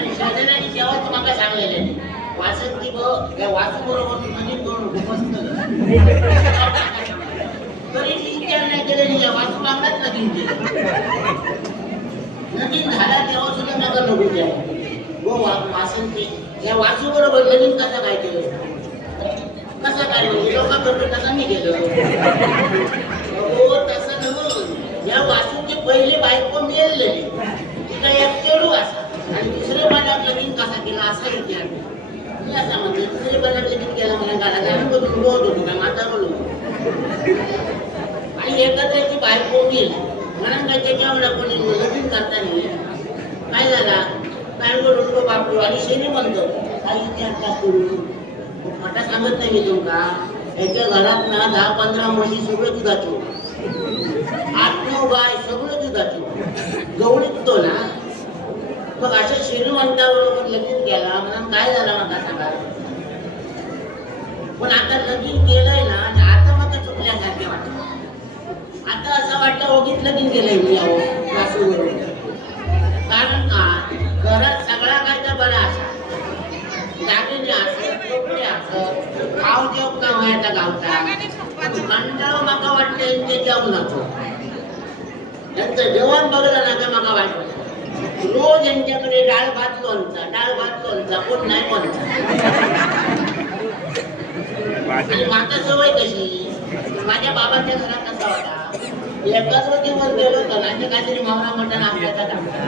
आणि शेजाऱ्यांनी तेव्हाच मला सांगलेले वासंती या वासू बरोबर नवीन करून मस्त तरी विचार नाही केले नाही या वासू मागण्यात नवीन केलं नवीन झाला तेव्हा सुद्धा नका नको द्या हो वासंती या वासू बरोबर नवीन कसं काय केलं कसं काय म्हणजे लोकांकडे तसं मी केलं हो तसं नव्हतं या वासूची पहिली बायको मेलेली तिला एक केळू असा आणि दुसरे बालक लगीन कसा केला असा विचार मी असा म्हणते दुसरे बालक लगीन केला मला गाला बघून बोलत होतो काय माता बोलू आणि एकत्र बायको मेल म्हणून काय त्याच्यावर कोणी लगीन करताना काय झाला काय बोलतो बापू आणि शेणी म्हणतो काही इतिहास करू आता सांगत नाही मी तुमका याच्या घरात ना 10-15 म्हशी सगळं दुधाचो 8-9 गाय सगळं दुधाचो गवळीत तो ना मग अशा श्रीमंताबरोबर लगीन केला म्हणून काय झालं मला सांगा पण आता लगीन केलंय ना आता मग चुकल्यासारखे वाटत आता असं वाटतं ओगीत लगीन केलंय मी वासूबरोबर कारण का घरात सगळा काय तर बरा असा दागिने असत कपडे असत खाव जेव का व्हायचा गावता कंटाळो माका वाटते ते जेवण नको त्यांचं जेवण बघलं ना का माका वाटतं रोज यांच्याकडे डाळ भात लोणचा कोण नाही कोणचा आणि माका सवय कशी माझ्या बाबाच्या घरात कसा होता एकाच दिवस गेलो होतो ना ते काहीतरी मावरा मटण आपल्याचा टाकता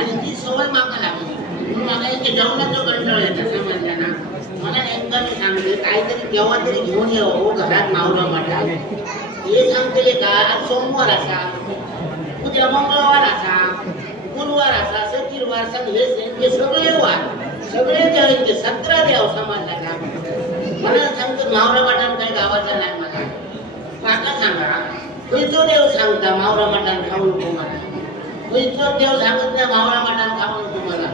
आणि ती सवय माका लागली मला इथे जेवणाचं कंटाळ येतं समजलं ना मला नेमका मी सांगते काहीतरी केव्हा तरी घेऊन यावं हो घरात मावरा मटण हे सांगते का आज सोमवार असा उद्या मंगळवार असा गुरुवार असा शुक्रवार हे सगळे वार सगळे जे 17 देव समजला का मला सांगतो मावरा मटण काही गावाचा नाही मला काका सांगा तुझो देव सांगता मावरा मटण खाऊ नको मला तुझो देव सांगत नाही मावरा मटण खाऊ नको मला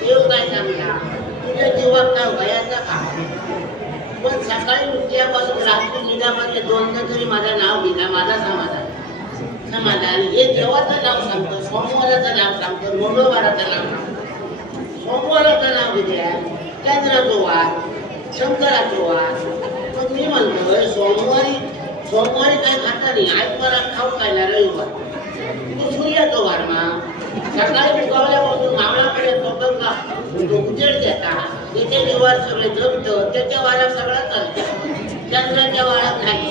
देव काय सांगता तुझ्या जीवात काय वयाचा का पण सकाळी उठल्यापासून रात्री निघामध्ये 2दा तरी माझं नाव घेतला माझा समाधान हे देवाचं नाव सांगतो सोमवाराचं नाव सांगतो मंगळवाराचं नाव सांगतो सोमवाराचं नाव घेतल्या चंद्राचो वार शंकराचो वार मग मी म्हणतोय सोमवारी काय खाता नाही आयतवारा खाऊ काय ना रविवार तो सूर्याचो वार ना सकाळी उगवल्यापासून मावळाकडे लोकांना उजेड देता त्याचे दिवार सगळे जमतं त्याच्या वाऱ्यात सगळं चालतं चंद्राच्या वाऱ्यात नाही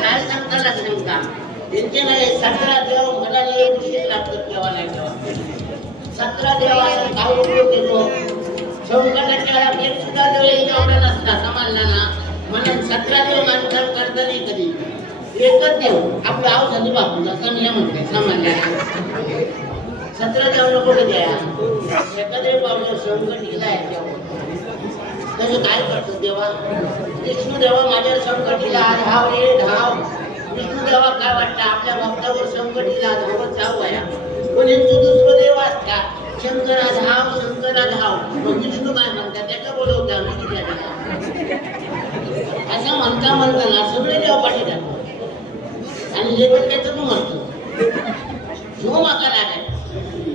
काय सांगताना सांगता त्यांचे नाही 17 देव म्हणाले एक विषय लागतात तेव्हा नाही तेव्हा 17 देवाचा काय उपयोग केलो संकटाच्या वेळा एक सुद्धा देव एवढा नसता समजला ना म्हणून 17 देव माणसाला करता नाही कधी एकच देव आपलं आव झाली बापू असं मी म्हणते समजला 17 देव नको द्या एखादे पावलं संकट गेला त्याचं काय करतो देवा विष्णू देवा माझ्या संकटीला धाव रे धाव विष्णू देवा काय वाटतं आपल्या भक्तावर संकटीला धावत जाऊ या पण यांचं दुसरं देव असता शंकरा धाव मग विष्णू काय म्हणतात त्याच्या बोलवता असं म्हणताना सगळे देव पाठी जातात आणि जे पण त्याचं तू म्हणतो जो माका लागाय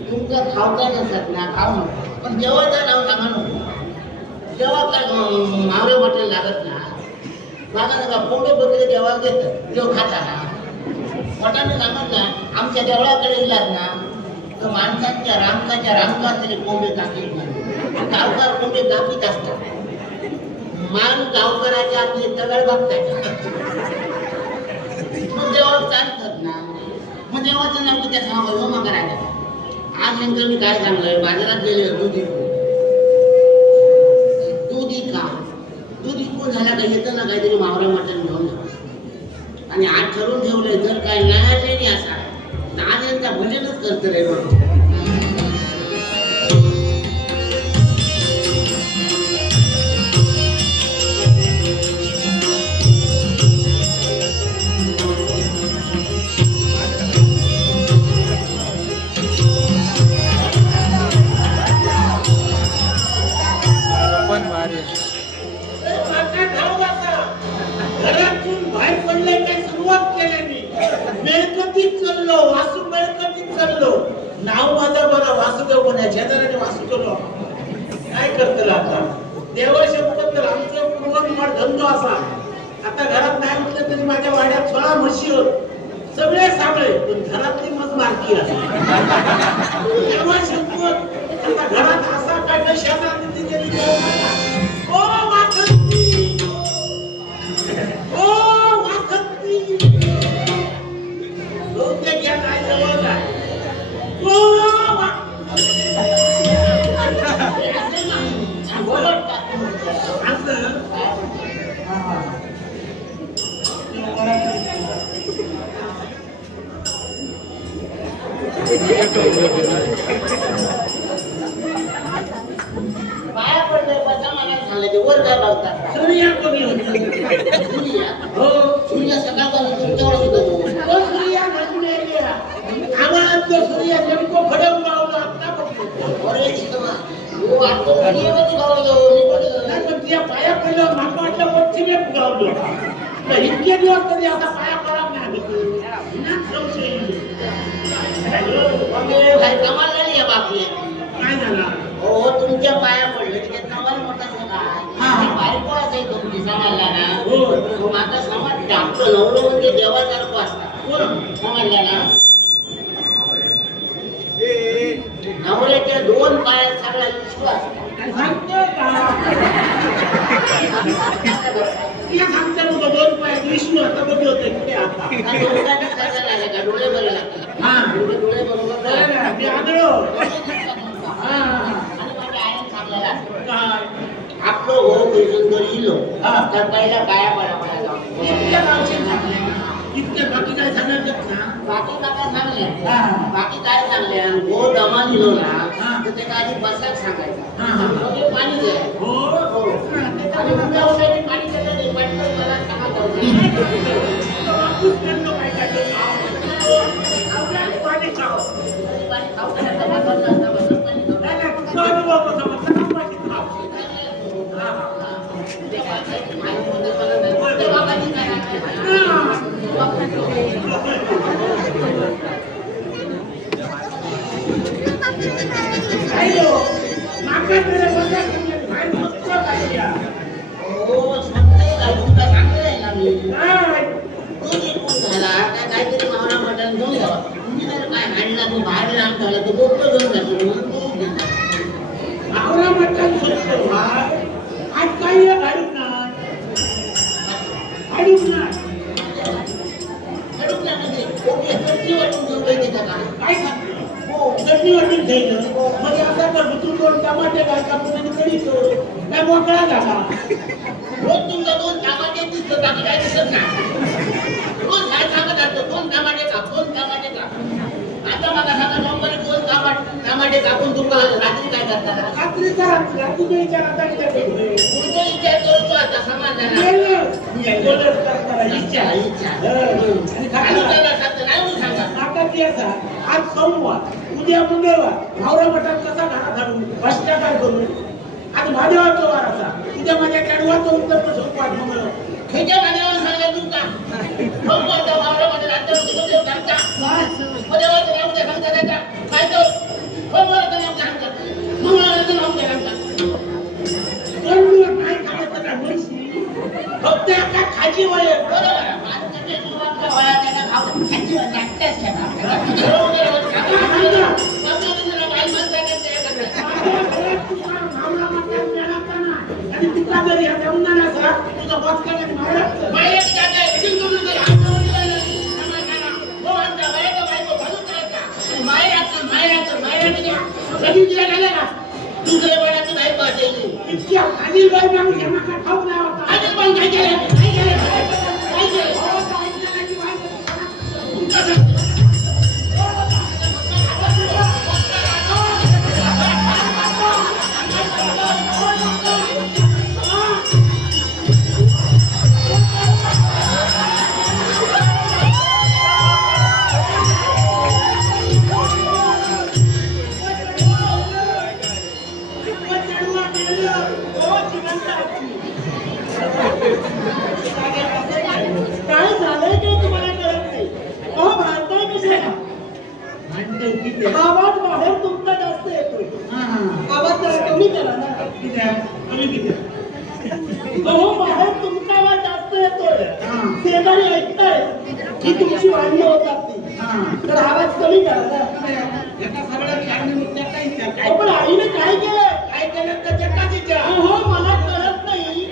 तुमचं खावता नसत ना खाऊ नको पण जेव्हाचं नाव सांगा नको जेव्हा काय मावळे मटण लागत ना मागा नका कोंबे बकरे देवा घेतात जेव खाता ना मटाने सांगत ना आमच्या देवळाकडे गेलात ना तर माणसांच्या रामका तरी कोंबे कापीत नाही गावकार कोंबे कापीत असतात मान गावकराच्या आपले तगड बघतात मग देवा चालतात ना मग देवाचं नाव त्या सांगा मग करायला आज नेमकं मी काय सांगलोय बाजारात गेले दूध इकून झाला का येतं ना काहीतरी मावरा मटण घेऊन आणि आज ठरवून ठेवलंय जर काय नाही असा आज यांचा भजनच करत रे पण या शेजाऱ्याने वाचतो काय करतो आता देवाशब्द तर आमचं पूर्वनिमाड धंदो असा आता घरात नाही म्हटलं तरी माझ्या वाड्यात 16 म्हशी होत सगळे साबळे पण घरातली मज मारकी असते देवाशब्द आता घरात असा काय शेजारी तिथे ओ वाखंती ओ वाखंती बहुतेक या काय जवळ काय पाया पडले बसा मला सांगले ते वर काय बघतात सूर्या कमी होती सूर्या हो सूर्य सकाळपासून तुमच्यावर होतो तो सूर्या घडून गेला आवाज तो सूर्या नेमको खडवून लावला आता बघतो अरे शिकवा हो आता सूर्यवरच गावलो नाही पण त्या पाया पडलं माका वाटलं वरतीने फुगावलो तर इतके दिवस तरी आता पाया पडा नाही नाच संशय काय कमाल झाली या बापले काय झाला हो तुमच्या पाया पडलं की कमाल मोठा काय बायको असेल तुमची समाजला ना हो माझा समाज आपलं नवलं म्हणजे देवासारखं असतात समजलं ना नवऱ्याच्या 2 पायात सगळा विश्वास सांगतो का तिला सांगता नव्हतं 2 पाय विष्णू आता बघ होते कुठे आता डोळे बरे लागतात हा डोळे बरोबर मी आदळो आणि माझ्या आईने सांगलेलं असतं, काय आपलं हो भेटून जर इलो हा. तर पहिला पाया पडायला इतक्या गावचे सांगले इतक्या बाकी काय सांगत ना बाकी काय सांगले हा. बाकी काय सांगले हो दमा दिलो ना हा. तर त्याला आधी बसाक सांगायचा हा, हा. म्हणजे पाणी द्या हो हो. आणि उद्या उद्या पाणी देतं नाही पटकन मला सांगा बापूच म्हणलो काय काय आपल्याला पाणी खाव पाणी खाऊ का नाही? तर बसा, पाणी खाऊ. नाही नाही तुझा अनुभव कसा म्हणता का पाणी खाव हा, हा. ते बाबाची माहिती होते मला नाही. ते बाबाची काय नाही. आयो माका तरी बसा तुम्ही भाई मस्त पाहिजे हो, सांगते का? तुमचा सांगते ना मी. काय तो निघून झाला, काय काहीतरी मावळा मटण घेऊन जावा. तुम्ही जर काय हाणला, तो बाहेर लांब झाला, तो बोकं घेऊन जातो. म्हणून तो घेतला. आवरा मटण सुटतो भाई आज काही गाडून नाही गाडून नाही खडूक नाही म्हणजे, ओके, चटणी वाटून घेऊन जाईल त्याचा का? काय सांगतो हो चटणी वाटून खायचं म्हणजे आता तर तू 2 टमाटे घाल कापून आणि कढी सोड काय मोकळा झाला रोज तुमचा 2 टमाटे दिसतं, बाकी काय दिसत नाही. रोज काय सांगत असतो, 2 टमाटे काप, 2 टमाटे काप. आता मला सांगा, सोमवारी 2 टमाटे कापून तुमका रात्री काय करता? रात्रीचा रात्री विचार आता पुढचा विचार करतो आता समाधान. इच्छा इच्छा. आणि चालू खाली करा सत्य, नाही म्हणून सांगा. नाटक याचा आज सोमवार उद्या मंगळवार भावरा मठात कसा घरात घालून भ्रष्टाचार करून आज महादेवाचा वार असा उद्या माझ्या कॅडवाचा उत्तर सोमवार मंगळवार ह्याच्या गाण्यावर सांगा तू का? सोमवारचा वावरामध्ये रात्र उद्या सांगता. उद्यावरचं नाव उद्या सांगता त्याचा. काय तर सोमवारचं नाव सांगता. मंगळवारचं नाव उद्या सांगता. काय खायचं का म्हशी फक्त एका खाजी वय बरोबर आहे. माणसाच्या जीवातल्या वया त्याला खाऊ खायची नाट्यच ठेवा. उद्या रोज सांगा. समजा बाई माणसाच्या त्या करतात. आणि तुका जरी आता उन्हाळा असा तुझा बॉस काय मारत बाहेर जाताय, चिंतून जर हातावर दिलं, समाधाना. हो म्हणता, बायका बायको घालून करायचा. आणि मायराचं द्या. कधी तिला घाला का? दुसऱ्या बाळाची बायको असेल. इतक्या खाली बाई माणूस यांना काय ठाऊक नाही होता अजून पण काय केलं? काय केलं? काय केलं? तुमचं सांगतो. काय झालंय ते तुम्हाला कळत नाही अहो भांडण कशाला आवाज बाहेर तुमचा जास्त येतो आवाज जरा कमी करा ना. किती आहे? कमी किती आहे? अहो बाहेर तुमचा आवाज जास्त येतोय. शेजारी ऐकताय की तुमची भांडणं होतात ती. तर आवाज कमी करा ना. एका सगळ्या फॅमिलीत त्या काही त्या काय अहो, पण आईने काय केलंय? काय केलं तर जगाची त्या. अहो मला कळत नाही.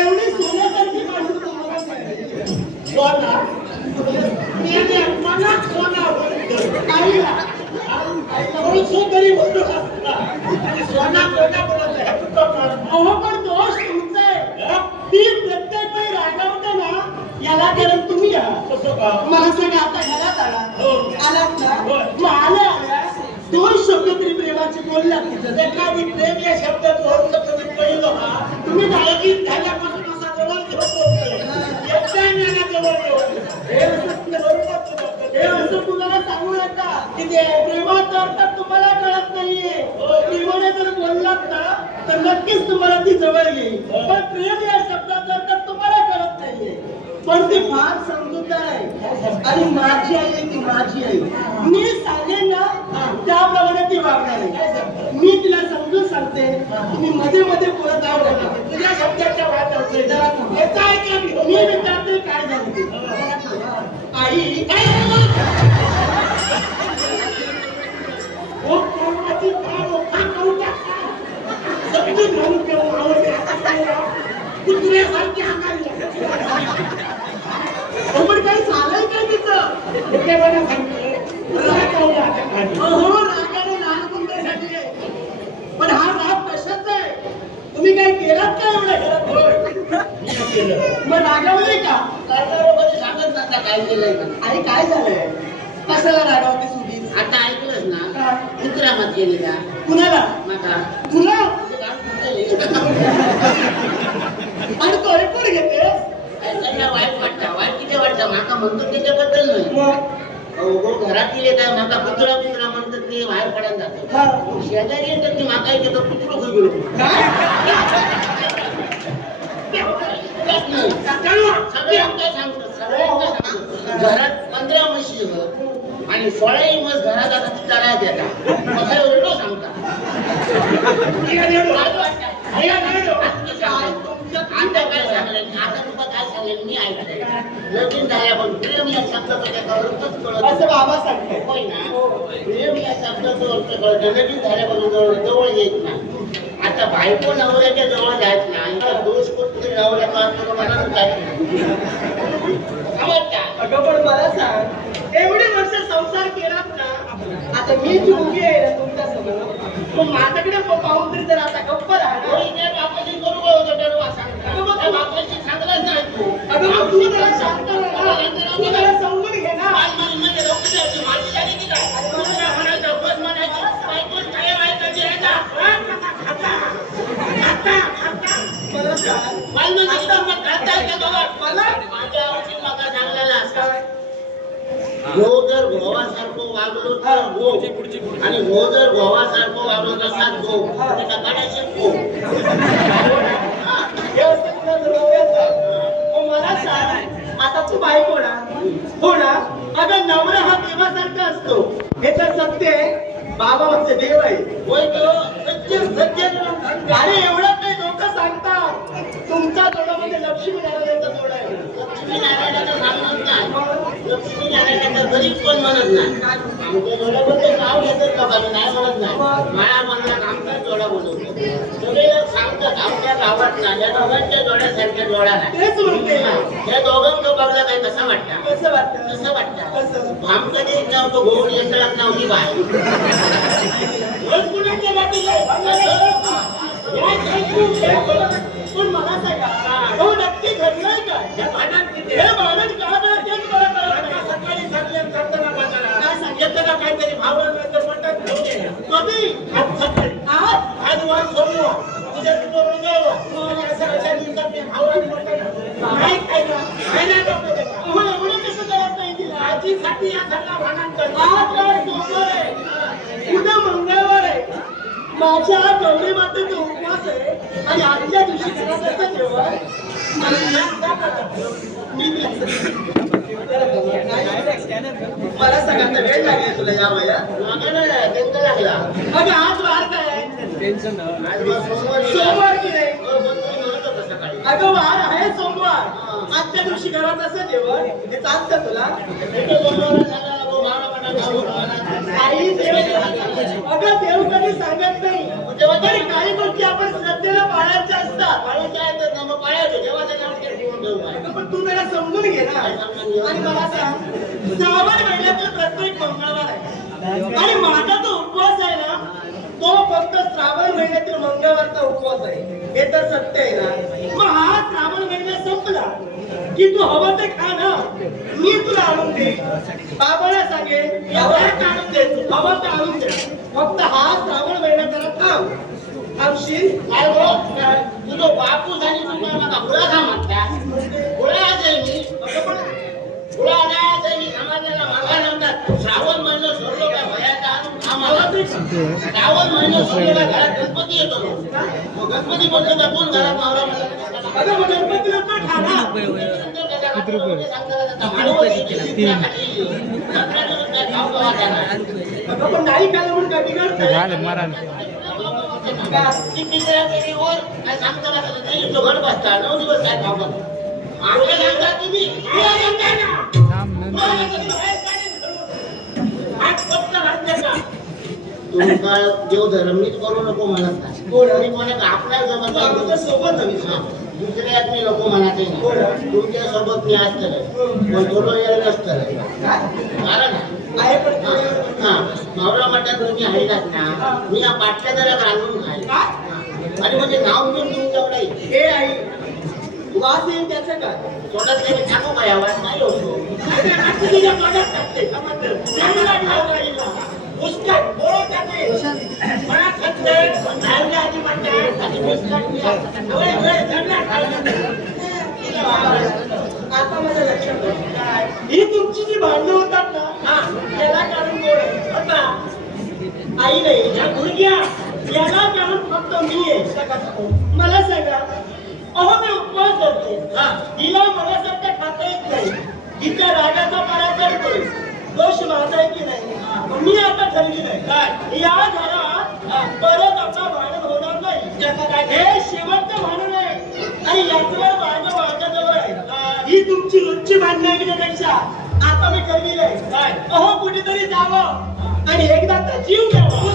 एवढी सोन्यासारखी माणसं तुम्हाला मिळाली. सोना मी आणि मनात सोना बोलतो. आईला म्हणून सोदरी बोलतो आणि सोना कोणा बोलत आहे तू तो कर. अहो पण दोष तुमचा आहे. ती प्रत्येक वेळी रागावते ना, याला कारण तुम्ही आहात. कसं का? मला सांगा आता घरात आला. हो. आलात ना? होय. मग आल्या दोन शब्द तरी प्रेमाचे बोललात तिथं. एखादी प्रेम या शब्दाचं अर्थ कधी कळलं का? तुम्ही लगीन झाल्यापासून असा जवळ घेऊन बोलतोय. एकदा ज्ञाना जवळ येऊन. हे असं बरोबर तुला हे असं कुणाला सांगू नका की ते प्रेमाचा अर्थ तुम्हाला कळत नाहीये. प्रेमाने जर बोललात ना तर नक्कीच तुम्हाला ती जवळ येईल. पण प्रेम या शब्दाचा अर्थ तुम्हाला कळत नाहीये. पण ती फार समजूतदार आहे आणि माझी आई आहे ती माझी आई. मी सांगेन ना त्याप्रमाणे ती वागणार आहे. मी तिला समजून सांगते. तुम्ही मध्ये मध्ये बोलत आहोत. तुझ्या शब्दाच्या वाद होतोय. जरा थांबा. याचा आहे का मी? मी विचारते काय झालं ते. आई काय झालं? ओ कर्माची पाव हा करू टाका. समजून म्हणून केव्हा आवडते आता काय? कुत्र्यासारखी अंगाली. पण काही झालंय काय तिचं? कुठे बरं सांगतो. राग आवडला आता खाली. अहो रागाने लहान मुलांसाठी आहे. पण हा राग कशाचा आहे? तुम्ही काय केलात का एवढ्या घरात? मी केलं. मग रागावले का? करणारोमध्ये सांगत नसता काय केलंय का. आणि काय झालंय? कशाला रागावते सुधीर? आता ऐकलंच ना, काय? कुत्रा मत गेलेला कुणाला? माका तुला? तुझं काम कुठलं? आणि तो ऐकून घेतेस? त्यांना वाईट वाटतं. वाईट किती वाटतं माका म्हणतो त्याच्याबद्दल नाही. मग अहो घरात गेले काय माका कुत्रा कुत्रा म्हणतात ते बाहेर पडायला जातं. हा. शेजारी येतात की माका येते तर कुत्रा होई गेलो. काय? सगळ्यांना सांगतो, सगळ्यांना सांगतो. घरात 15 म्हशी आहेत आणि 16 म्हस घरात आता ती चरायला येतात. कसं एवढं सांगता. आता काय सांगलं, आता तुला काय सांगेल मी ऐकलंय. लगीन झाल्या पण प्रेम या शब्दाचा त्याचा अर्थच कळत असं बाबा सांगताय. होय ना. प्रेम या शब्दाचा अर्थ कळत लगीन झाल्यापासून जवळ येत नाही. आता बायको नवऱ्याच्या जवळ जायच नाही तर दोष कोणतरी नवऱ्याचा अर्थ मला काय समजता. अगं पण मला सांग, एवढे वर्ष संसार केलात ना, आता मी जी उभी आहे ना तुमच्या समोर, मग माझ्याकडे पाहून तरी जर आता गप्प राहणार. होय ते बापाशी करू होतं डरवा सांगता. अगं मग त्या बापाशी सांगलाच नाही तू. अगं मग तू जरा शांत राहा. तू जरा समजून घे ना. म्हणजे लोक जायची माझी झाली की काय मला काय म्हणायचं बस म्हणायचं बायकोच काय व्हायचं यायचा मला सांग, माझ्या आवडीत मला सांगलेला असा हो जर गोवासारखं वागलो तर गो आणि हो जर गोवासारखं वागलो तसा गो त्याचा काढायचे गो. हे असं तुला जमवत नाही. मग मला सांग, आता तू बायको ना, हो ना? अगं नवरा हा देवासारखा असतो. हे तर सत्य आहे. बाबा म्हणजे देव आहे. होय तो सज्जन सज्जन अरे एवढं काही लोक सांगतात. तुमच्या जोडामध्ये लक्ष्मी नारायणाचा जोड आहे. लक्ष्मी नारायणाचं सांगत नाही. लक्ष्मी नारायणाचं गरीब पण म्हणत नाही. आमच्या जोड्याबद्दल नाव घेतात का बाबा नाही म्हणत नाही. माया म्हणतात आमचा जोडा बोलवतो. सगळे सांगतात आमच्या गावात ना या दोघांच्या जोड्यासारख्या जोडा नाही. तेच म्हणते. या दोघांचं बघला काय कसं वाटतं कसं वाटतं? कसं वाटतं कसं? आमचं ते नव्हतं घोड येतात नव्हती बाय कुणाच्या वाटीला पण मला सांगा, हो नक्की घडलंय काय? या भांडण किती हे आहे? भांडण का बरं तेच मला कळत नाही. सकाळी सांगल्यात जाताना बाजारात. काय सांगितलं? येताना काहीतरी भावलं नाही तर मटण घेऊन ये. कधी? आज सकाळी. आज? आज वार सोमवार. उद्या तुझं मंगळवार. अशा दिवसात मी भावलं मटण नाही खायला. खायला नको त्याला. अहो, एवढं कसं करत नाही तिला? आजीसाठी या सगळा भांडण करतो. आज काय सोमवार आहे, उद्या मंगळवार आहे. माझ्या गौरी मातेचा उपवास आहे आणि आजच्या दिवशी घरात जेवण मी तिला सांगायला जमत नाही. मला सांगा आता वेळ लागेल तुला या वयात? मागायला नेमकं लागला. अगं आज वार काय आहे? आज मग सोमवार की नाही? हो, पण तुम्ही म्हणत होता सकाळी. अगं वार आहे सोमवार. आजच्या दिवशी घरात असं जेवण हे चालतं तुला? इथे बोलवायला सांगायला भाऊ, महाराष्ट्रात जाऊ नका. काही देव अगं देव कधी सांगत नाही. तेव्हा तरी काही गोष्टी आपण श्रद्धेला पाळायच्या असतात. पाळायचं आहे तर मग पाळायचं. देवाचं नाव घेऊन ठेवून ठेवू काय? अगं, पण तू जरा समजून घे ना. आणि मला सांग, श्रावण महिन्यातील प्रत्येक मंगळवार आहे आणि माझा जो उपवास आहे ना तो फक्त श्रावण महिन्यातील मंगळवारचा उपवास आहे. हे तर सत्य आहे ना. मग हा श्रावण महिना संपला की तू हवं ते खा ना. मी तुला आणून दे. बाबाला सांगेन एवढं आणून दे, तू हवं ते आणून दे. फक्त हा श्रावण महिना जरा थांब. थांबशील? काय हो? तुझं बापूस आणि तू काय मला गुळा खा म्हणता? गुळा आहे मी. गुळा नाही मी समाजाला मागा लावतात. श्रावण महिना सोडलो का भयाचा आणून खा मला. श्रावण महिना सोडलो का घरात गणपती येतो. मग गणपती बोलतो का कोण घरात मावरा म्हणतात? अगं, मग गणपतीला पण खा ना. अगं, पण नाही खाल्लं म्हणून काय बिघडतं? देवधर्म मीच करू नको म्हणत नाही. मी म्हणत आपल्या जवळ सोबत हवी. दुसऱ्यात मी नको म्हणत नाही. तुमच्या सोबत मी असतं पण थोडं वेळ नसतं. कारण आहे पण हा मावळा मठात तुम्ही आईलात ना मी या पाटल्या जरा घालून खाईल. आणि म्हणजे नाव घेऊन तुमच्याकडे हे आई वास येईल त्याचं काय? थोडं तरी टाकू काय आवाज नाही होतो. तुझ्या तोंडात टाकते. चांगलं लागलं बाईला. मुस्काट बोलत जाते. मला खतले, खायला आधी म्हणतात. आणि मुस्काट मी असतं. होय, होय, चांगलं खायला. आता माझ्या लक्षात आलं. ही तुमची जी भांडणं होतात ना त्याला कारण कोण आहे? आता आई नाही या मुलग्या याला कारण फक्त मी आहे. मला सांगा, अहो मी उपवास करते. तिला मनासारखं खाता येत नाही. तिच्या रागाचा पारा करतोय. दोष माझा आहे की नाही? मी आता ठरविलंय काय या घरात परत आता भांडण होणार नाही. हे शेवटचं भांडण आहे आणि याचं माझं माझ्याजवळ आहे. ही तुमची रोजची भांडणं ऐकण्यापेक्षा आता मी ठरविलंय काय अहो कुठेतरी जावं आणि एकदाचा जीव द्यावा.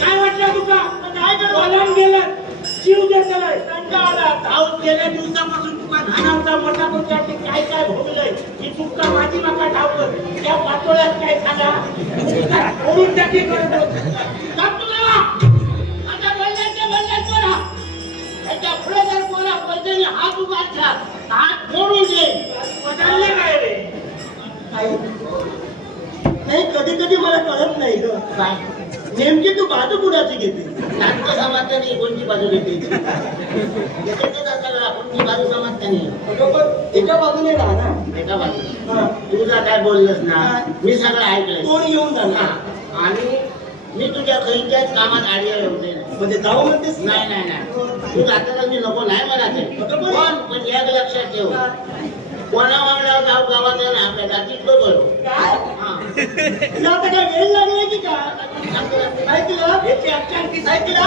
काय वाटलं तुका? काय करून गेलं? जीव देतलाय. कंटाळा आला. अहो गेल्या दिवसापासून तुका धानाचा मोठा कोणत्यासाठी काय काय भोगलंय ही तुका माझी नका ठावलं. त्या पातोळ्यात काय झाला म्हणून त्याची करत आता बोलल्याच्या बोला त्याच्या पुढे जर कोणा पैशाने हात उभारला हात फोडून दे. बदलले काय रे? नाही कधी कधी मला कळत नाही ग काय नेमकी तू बाजू कुणाची घेते? नाटक समाजता नाही कोणती बाजू घेते. कोणती बाजू समाजता नाही. एका बाजूने राहा एका बाजू तुझा काय बोललंस ना मी सगळं ऐकलंय. कोण येऊन जाणार? आणि मी तुझ्या खरीच्याच कामात आडिया होते म्हणजे जावं म्हणतेस? नाही नाही नाही तू जाताना मी नको नाही म्हणायचं. पण एक लक्षात ठेव कोणा वांगडा गाव गावात आहे ना आपल्या जातीतलं बरोबर काय तुला आता काय वेळ लागलाय की काय? ऐकलं याची अक्षांकी ऐकलं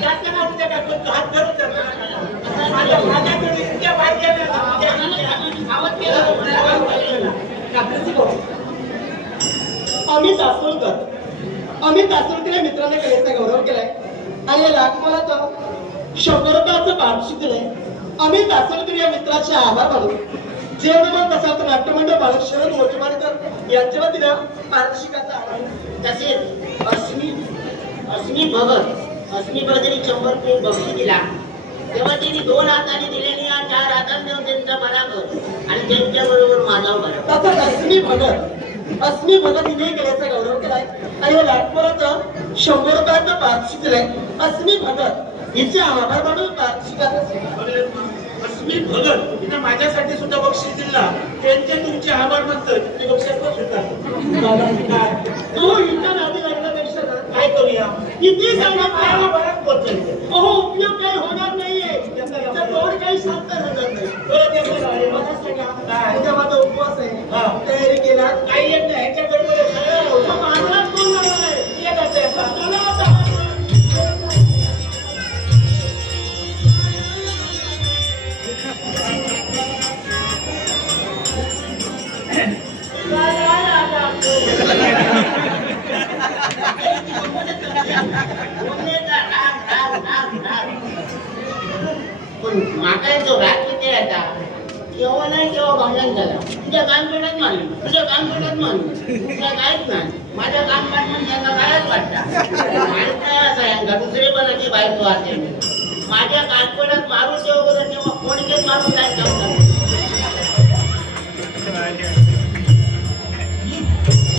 जाताना उद्या टाकून तू हात धरून माझ्याकडे इतक्या अमित आसोलकर या मित्राने कलेचा गौरव केलाय आणि या लाखमालाचं 100 रुपयाचं पारितोषिक दिलंय. अमित आसोलकर या मित्राचे आभार मानू. जेवढं तसा तर नाट्यमंडळ बालक शरद मोठेमारकर यांच्या वतीनं पारितोषिकाचा आभार. तसेच अस्मी भगतनी 100 रुपये बक्षीस दिला तेव्हा त्यांनी 2 हाताने दिलेली 4 हातांनी त्यांचा बरा कर आणि त्यांच्या बरोबर माझा बरा. तसंच अस्मी भगत हिने केल्याचा गौरव केलाय आणि या लाखमालाचं 100 रुपयाचं पारितोषिक दिलंय. अस्मी भगत हिचे आभार मानून पारितोषिकाचा अस्मी भगत हिने माझ्यासाठी सुद्धा बक्षीस दिला. त्यांचे तुमचे आभार मानतो. ते बक्षीस सुद्धा तू इतर आधी लागण्यापेक्षा काय करूया? किती सांगा काय बराच पोहोचले. अहो उपयोग काही होणार नाहीये. त्याचा तोड काही शांत होणार नाही. मला सांगा तुझ्या कानपणात मानली तुझ्या कानपणात मानली तुझ्या काहीच नाही माझ्या कानपाट म्हणून त्यांना कायच वाटतं दुसरे पणाची बायको असेल माझ्या कानपणात मारून ते वगैरे तेव्हा कोणीच मारून काय सांगतात